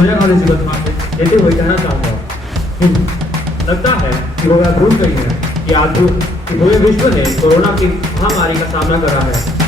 सोनिया गांधी जी को देते हुए कहना चाहूँगा, लगता है कि वो भूल गई है कि आज पूरे विश्व ने कोरोना की महामारी का सामना कर रहा है।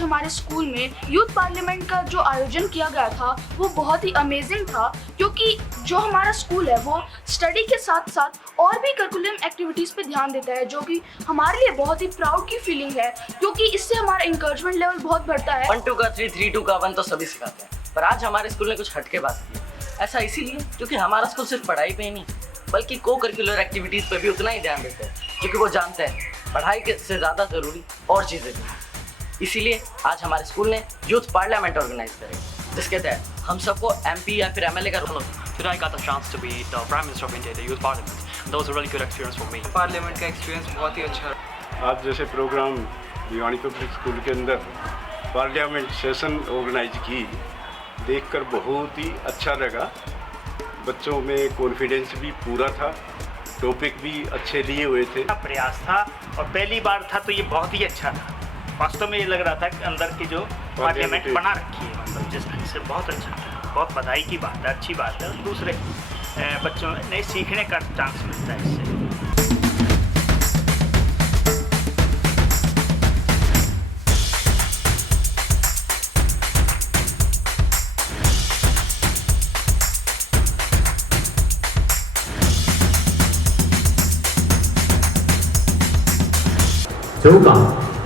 हमारे स्कूल में यूथ पार्लियामेंट का जो आयोजन किया गया था वो बहुत ही अमेजिंग था, क्योंकि जो हमारा स्कूल है वो स्टडी के साथ साथ और भी करिकुलम एक्टिविटीज़ पे ध्यान देता है, जो कि हमारे लिए बहुत ही प्राउड की फीलिंग है, क्योंकि इससे हमारा इंकरेजमेंट लेवल बहुत बढ़ता है। 1 2 का 3 3 2 का 1 तो सभी सिखाते हैं, पर आज हमारे स्कूल ने कुछ हटके बात की। ऐसा इसीलिए क्योंकि हमारा स्कूल सिर्फ पढ़ाई पे ही नहीं बल्कि को करिकुलर एक्टिविटीज़ पे भी उतना ही ध्यान देता है, क्योंकि वो जानते हैं पढ़ाई से ज़्यादा ज़रूरी और चीज़ें भी हैं। इसीलिए आज हमारे स्कूल ने यूथ पार्लियामेंट ऑर्गेनाइज करे, जिसके तहत हम सबको MP या फिर MLA का role. Today I got the chance to be the Prime Minister of India, the Youth Parliament. That was a really good experience for me. Parliament का एक्सपीरियंस बहुत ही अच्छा रहा। आज जैसे प्रोग्राम भिवानी पब्लिक स्कूल के अंदर पार्लियामेंट सेशन ऑर्गेनाइज की, देखकर बहुत ही अच्छा लगा। बच्चों में कॉन्फिडेंस भी पूरा था, टॉपिक भी अच्छे लिए हुए थे। प्रयास था और पहली बार था तो ये बहुत ही अच्छा था। वास्तव में ये लग रहा था कि अंदर की जो पार्लियामेंट बना रखी है, मतलब जिस ढंग से बहुत अच्छा था, बहुत बधाई की बात है, अच्छी बात है। दूसरे बच्चों में नए सीखने का चांस मिलता है इससे।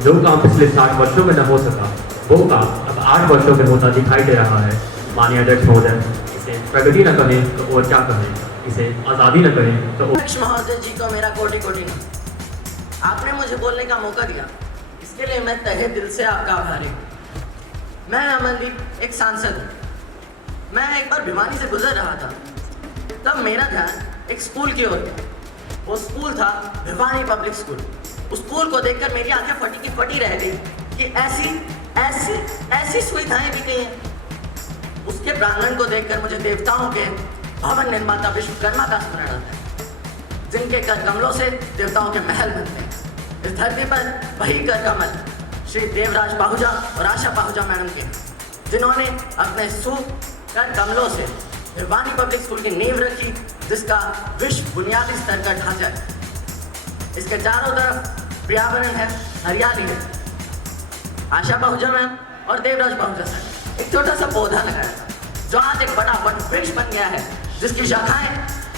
जो काम पिछले 60 वर्षों में न हो सका, वो काम अब 8 वर्षों में होता दिखाई दे रहा है। माननीय अध्यक्ष महोदय, इसे प्रगति न कहें तो और क्या कहें, इसे आज़ादी न कहें तो। अध्यक्ष महोदय जी को मेरा कोटि कोटि नमन। आपने मुझे बोलने का मौका दिया, इसके लिए मैं तहे दिल से आपका आभारी हूँ। मैं अमनदीप एक सांसद हूँ। मैं एक बार भिवानी से गुजर रहा था, तब मेरा ध्यान एक स्कूल की ओर गया। वो स्कूल था भिवानी पब्लिक स्कूल। उस स्कूल को देखकर मेरी आंखें फटी की फटी रह गई कि ऐसी सुविधाएं भी कहीं हैं। उसके प्रांगण को देखकर मुझे देवताओं के भवन निर्माता विश्वकर्मा का स्मरण आता है, जिनके कर कमलों से देवताओं के महल बनते हैं। इस धरती पर वही कर कमल श्री देवराज पाहुजा और आशा पाहुजा मैडम के, जिन्होंने अपने कर कमलों से भिवानी पब्लिक स्कूल की नींव रखी, जिसका विश्व बुनियादी स्तर का ढांचा है। इसके चारों तरफ पर्यावरण है, हरियाली है। आशा पाहुजा मैम और देवराज पाहुजा सर एक छोटा सा पौधा लगाया था, जो आज एक बड़ा वट वृक्ष बन गया है, जिसकी शाखाएं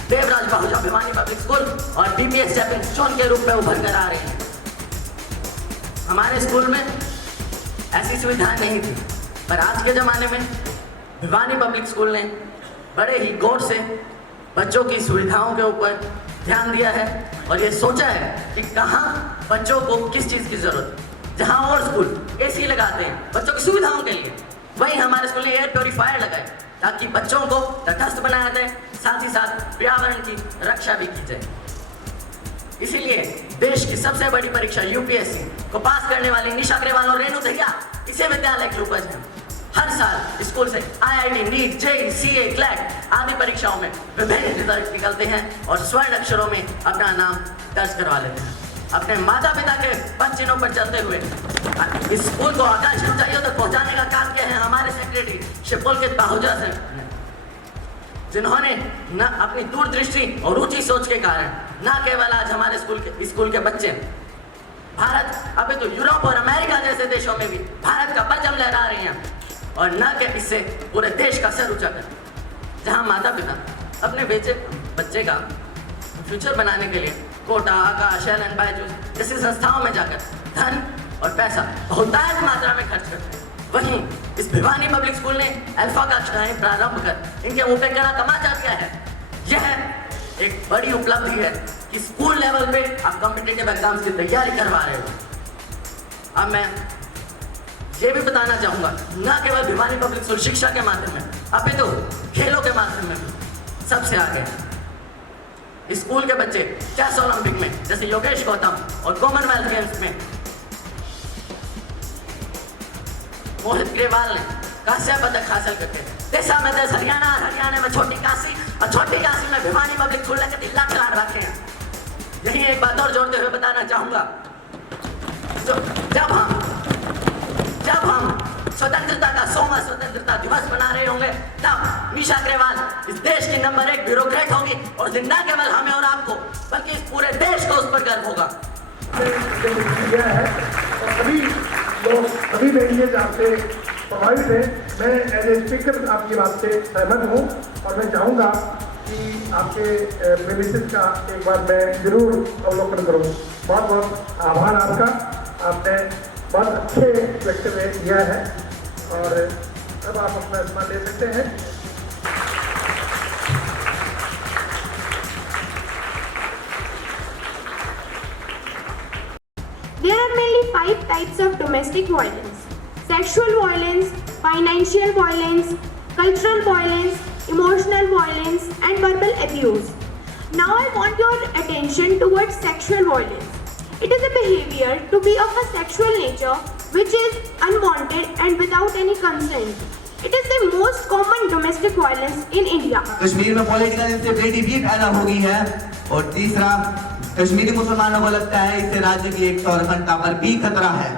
देवराज पाहुजा भिवानी पब्लिक स्कूल और DPS स्टेपिंग स्टोन के रूप में उभर कर आ रही हैं। हमारे स्कूल में ऐसी सुविधाएं नहीं थी, पर आज के ज़माने में भिवानी पब्लिक स्कूल ने बड़े ही गौर से बच्चों की सुविधाओं के ऊपर ध्यान दिया है और ये सोचा है कि कहाँ बच्चों को किस चीज़ की ज़रूरत है। जहाँ और स्कूल AC लगाते हैं बच्चों की सुविधाओं के लिए, वहीं हमारे स्कूल ने एयर प्योरीफायर लगाए, ताकि बच्चों को तटस्थ बनाया जाए, साथ ही साथ पर्यावरण की रक्षा भी की जाए। इसीलिए देश की सबसे बड़ी परीक्षा UPSC को पास करने वाली निशा अग्रवाल और रेणु दहिया इसी विद्यालय के उपज हैं। हर साल स्कूल से IIT, NEET, JEE, CA, CLET आदि परीक्षाओं में विभिन्न रिजल्ट निकलते हैं और स्वर्ण अक्षरों में अपना नाम दर्ज करवा लेते हैं। अपने माता पिता के पद चिन्हों पर चलते हुए इस स्कूल को आकाश ऊंचाइयों तक पहुंचाने का काम किया है हमारे सेक्रेटरी श्री पुलकित पाहुजा सर, जिन्होंने न अपनी दूरदृष्टि और ऊंची सोच के कारण न केवल आज हमारे स्कूल के बच्चे भारत, अभी तो यूरोप और अमेरिका जैसे देशों में भी भारत का परचम लहरा रहे हैं, और न कि इससे पूरे देश का सर ऊंचा कर, जहां माता पिता अपने बच्चे का फ्यूचर बनाने के लिए कोटा, आकाश, एलन, बायजूस जैसी संस्थाओं में जाकर धन और पैसा बहुतायत मात्रा में खर्च करते हैं। वहीं इस भिवानी पब्लिक स्कूल ने अल्फा कक्षाएं प्रारंभ कर इनके मुंह पे कड़ा तमाचा दिया है। यह एक बड़ी उपलब्धि है कि स्कूल लेवल पे आप कॉम्पिटिटिव एग्जाम्स की तैयारी करवा रहे हो। अब मैं ये भी बताना चाहूँगा, न केवल भिवानी पब्लिक स्कूल शिक्षा के माध्यम में, अभी तो खेलों के माध्यम में भी सबसे आगे हैं। स्कूल के बच्चे चेस ओलंपिक में जैसे योगेश गौतम और कॉमनवेल्थ गेम्स में मोहित ग्रेवाल ने कांस्य पदक हासिल करके देशा में देश हरियाणा में छोटी काशी और छोटी काशी में भिवानी पब्लिक स्कूल के 3 लाख खिलाड़ी रखे हैं। यही एक बात और जोड़ते हुए बताना चाहूँगा, जब हम जब हम स्वतंत्रता का 100वां स्वतंत्रता दिवस मना रहे होंगे, तब निशा अग्रवाल इस देश की नंबर 1 ब्यूरोक्रेट होगी और न केवल हमें और आपको बल्कि इस पूरे देश को उस पर गर्व होगा। किया है और सभी लोग सभी मेंटेज आपसे प्रभावित है। मैं एज ए स्पीकर आपकी बात से सहमत हूँ और मैं चाहूँगा कि आपके प्रेमिसेस का एक बार मैं जरूर अवलोकन करूँ। बहुत बहुत आभार आपका, आपने बहुत अच्छे वक्तव्य दिया है और अब आप अपना स्थान ले सकते हैं। There are mainly 5 types of domestic violence: sexual violence, financial violence, cultural violence, emotional violence, and verbal abuse. Now I want your attention towards sexual violence. It is a behavior to be of a sexual nature which is unwanted and without any consent. It is the most common domestic violence in India. Kashmir में political instability भी पैदा हो गई है और तीसरा, कश्मीरी मुसलमानों को लगता है इससे राज्य की एकता और अखंडता पर भी खतरा है।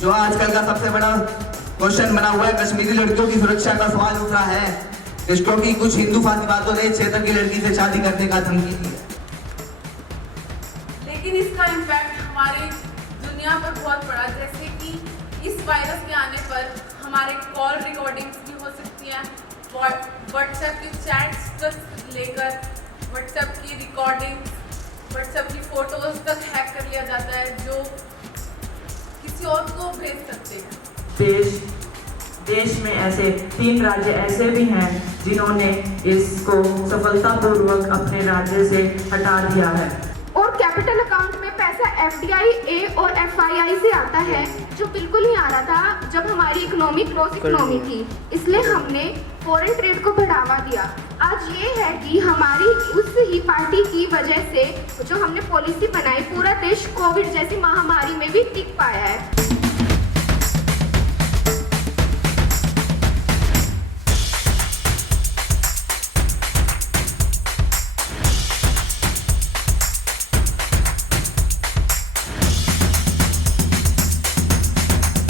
जो आजकल का सबसे बड़ा क्वेश्चन बना हुआ है, कश्मीरी लड़कियों की सुरक्षा का सवाल उठ रहा है, क्योंकि कुछ हिंदू फातिवादियों ने क्षेत्र की लड़की से शादी करने का धमकी दी है। लेकिन इसका इम्पैक्ट हमारी दुनिया पर बहुत बड़ा, जैसे कि इस वायरस के आने पर हमारे कॉल रिकॉर्डिंग्स भी हो सकती हैं, व्हाट्सएप की चैट्स तक लेकर व्हाट्सएप की रिकॉर्डिंग्स, व्हाट्सएप की फ़ोटोज़ तक हैक कर लिया जाता है जो किसी और को भेज सकते हैं। देश में ऐसे 3 राज्य ऐसे भी हैं जिन्होंने इसको सफलतापूर्वक अपने राज्य से हटा दिया है। और कैपिटल अकाउंट में पैसा FDI और FII से आता है, जो बिल्कुल ही आना था जब हमारी इकोनॉमी क्लोज इकोनॉमी थी। इसलिए हमने फॉरेन ट्रेड को बढ़ावा दिया। आज ये है कि हमारी उस ही पार्टी की वजह से जो हमने पॉलिसी बनाई, पूरा देश कोविड जैसी महामारी में भी टिक पाया है।